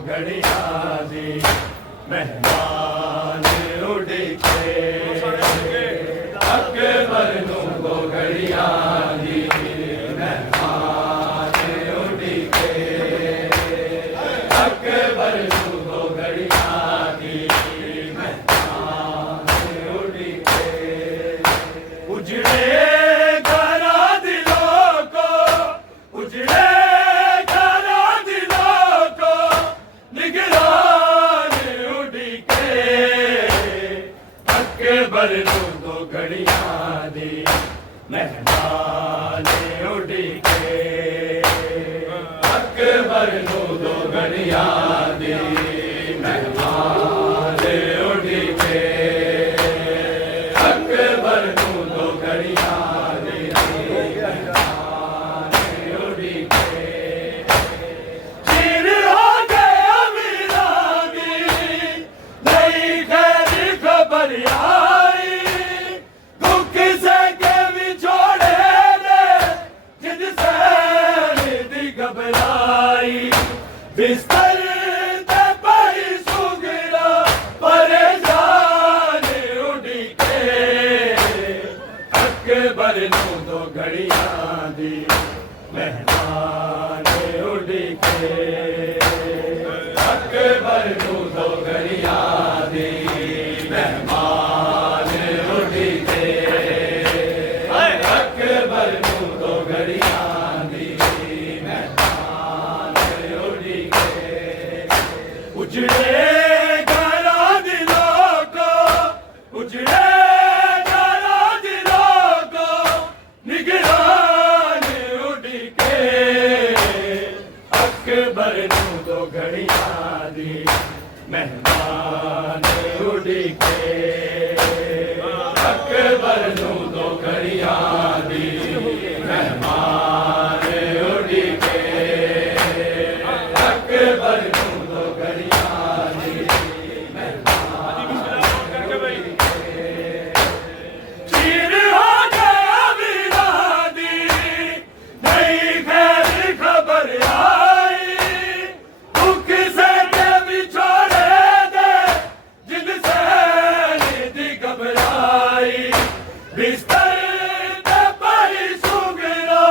घड़िया दी मेहमान उड़के अकबर नू दो घड़िया दी मेहमान उड़के अकबर नू दो घड़िया दी मेहमान उड़के उजड़े घरा दिलों को उजड़े अकबर नू दो घड़िया दी मेहमान उड़के अकबर नू दो घड़िया दी मेहमान उड़के अकबर नू दो घड़िया दी मेहमान उड़के चीर हो गया मीरा दी नई खैर खबर बिस्तर ते पई सुगरा परेशान उड़के अकबर नू दो घड़िया दी मेहमान उड़के अकबर नू दो घड़िया दी मेहमान उड़के अकबर नू दो घड़िया दी उजड़े घरा दिलों को उजड़े घरा दिलों को निगरान उड़के अकबर नू दो घड़िया दी मेहमान उड़के अकबर नू दो घड़िया दी मेहमान उड़के अकबर नू दो घड़िया बिस्तर ते पई सुगरा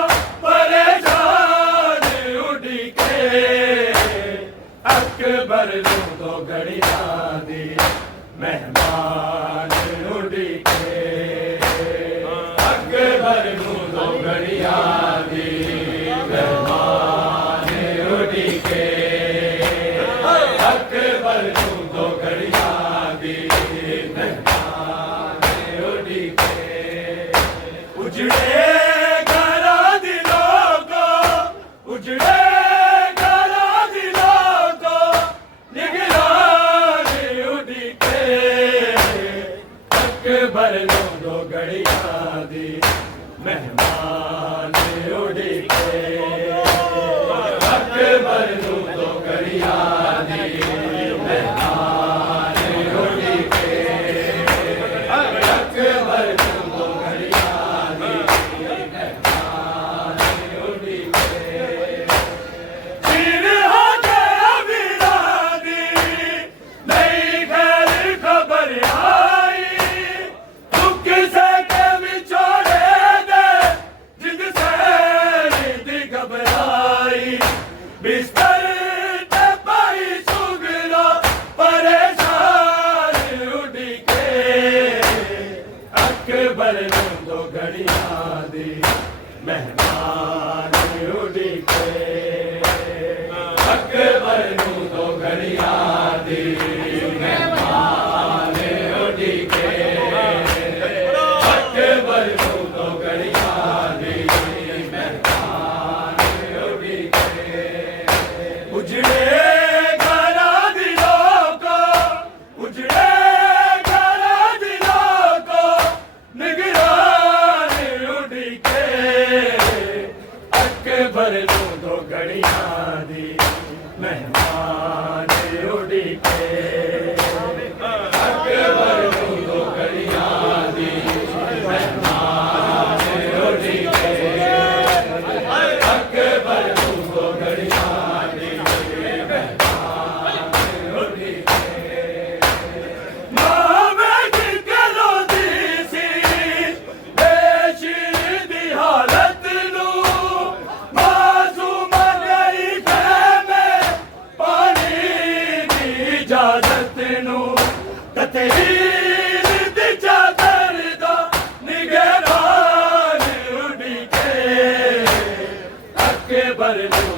परेशान उड़के अकबर नू दो घड़िया दी मेहमान उड़के अकबर नू दो घड़िया दी मेहमान उड़के अकबर नू दो घड़िया दी उजड़े घरा दिलों को उजड़े घरा दिलों को निगरान उड़के अकबर नू दो घड़िया दी मेहमान उड़के अकबर नू दो घड़िया दी मेहमान उड़के अकबर नू दो घड़िया बिस्तर ते पई सुगरा परेशान उड़के अकबर नू दो घड़िया दी मेहमान उड़के अकबर नू दो घड़िया दी मेहमान उड़के अकबर नू दो घड़िया दी मेहमान उड़के उजड़े घरा दिलों को उजड़े घरा दिलों को निगरान उड़के अकबर नू दो घड़िया दी मेहमान उड़के अकबर नू दो घड़िया दी मेहमान उड़के अकबर नू दो घड़िया दी मेहमान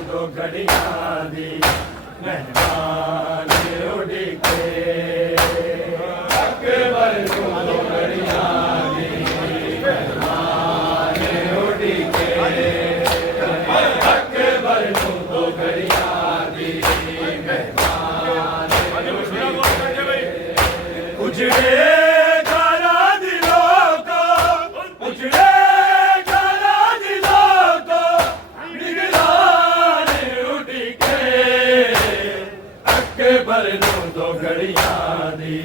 दो घड़ियां दी मेहमान उड़के अकबर तू दो घड़ियां दी मेहमान उड़के अकबर तू दो घड़ियां दी मेहमान उड़के उजड़े घरा दिलों को उजड़े घरा दिलों को निगरान उड़के अकबर तू दो घड़ियां दी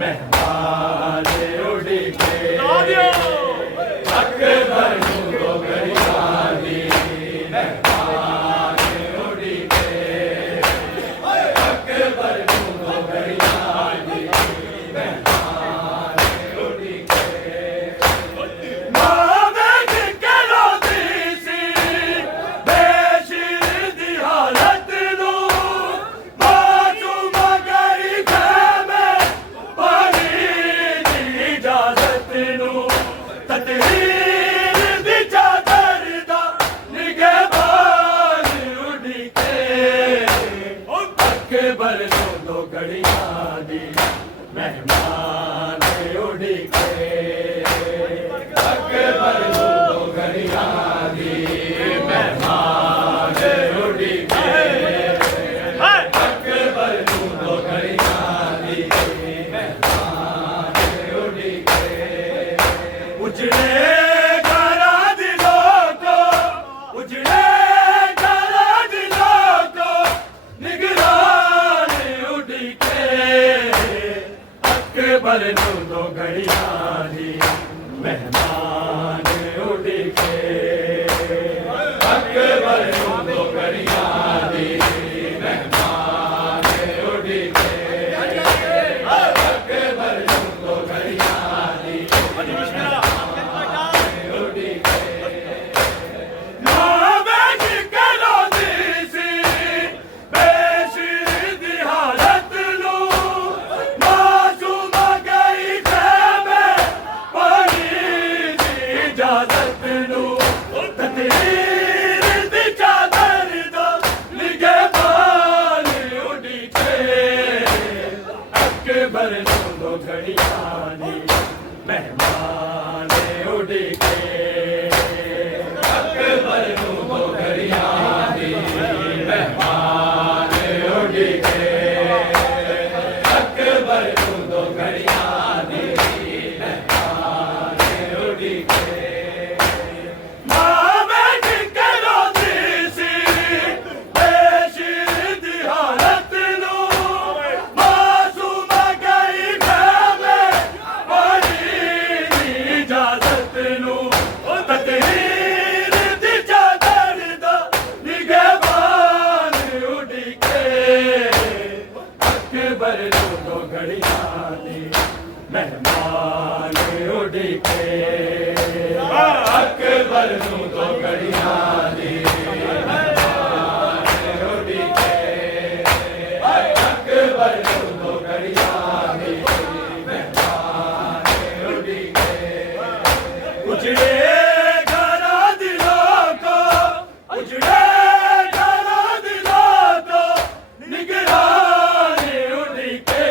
मेहमान उड़के अकबर तू दो घड़ियां दी मेहमान उड़के अकबर तू दो घड़ियां दी मेहमान उड़के मां बैठ के रोती सी बेशिर दी हालत नू मासूम गई खैमे पानी दी इजाजत नू तकदीर दी चादर दा निगहबान उड़के अकबर तू दो घड़ियां दी मेहमान उड़के अकबर तू दो घड़ियां दी मेहमान उड़के अकबर तू दो घड़ियां दी मेहमान उड़के उजड़े घरा दिलों को उजड़े घरा दिलों को निगरान उड़के अकबर तू दो घड़ियां दी मेहमान उड़के अकबर तू दो घड़ियां दी मेहमान उड़के अकबर तू दो घड़ियां दी मां बैठ के रोती सी बेशिर दी हालत नू मासूम गई खैमे पानी दी इजाजत नू तकदीर दी चादर दा निगहबान उड़के अकबर तू दो घड़ियां दी मेहमान उड़के अकबर तू दो घड़ियां दी मेहमान उड़के अकबर तू दो घड़ियां दी मेहमान उड़के मां बैठ के रोती सी बेशिर दी हालत नू मासूम गई खैमे पानी दी इजाजत नू तकदीर दी चादर दा निगहबान उड़के अकबर तू दो घड़ियां दी मेहमान उड़के अकबर तू दो घड़ियां दी मेहमान उड़के अकबर तू दो घड़ियां दी मेहमान उड़के उजड़े घरा दिलों को उजड़े घरा दिलों को निगरान उड़के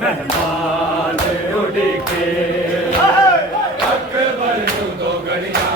मेहमान उड़के अकबर यूं तो घड़ियां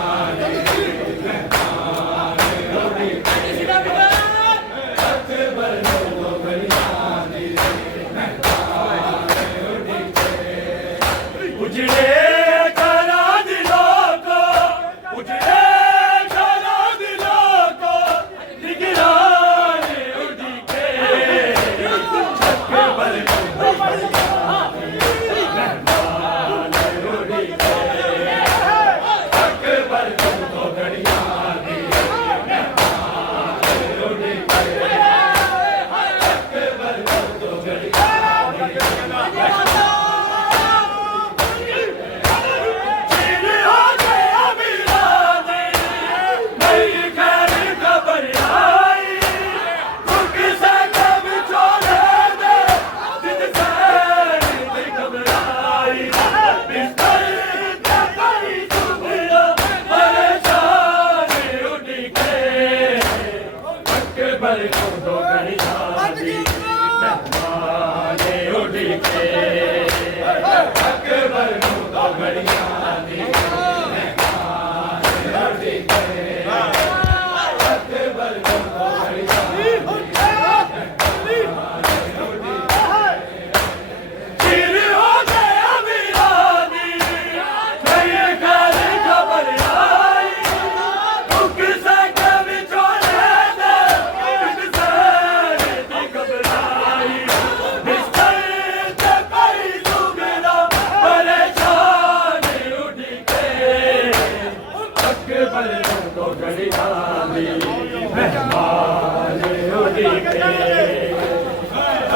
मेहमान उड़के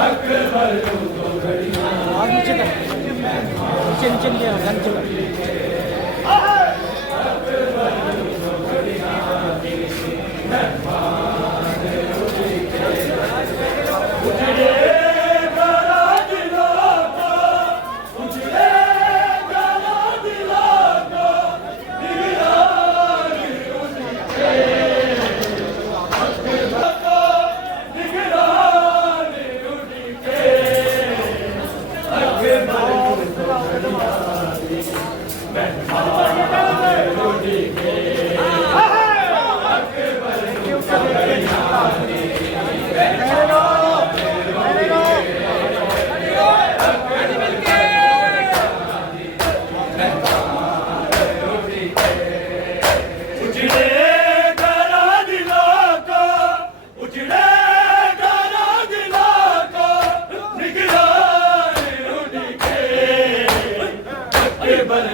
अकबर यूं तो घड़ियां मेहमान उड़के उजड़े घरा दिलों को उजड़े घरा दिलों को निगरान उड़के अकबर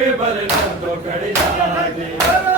अकबर तो घड़ियां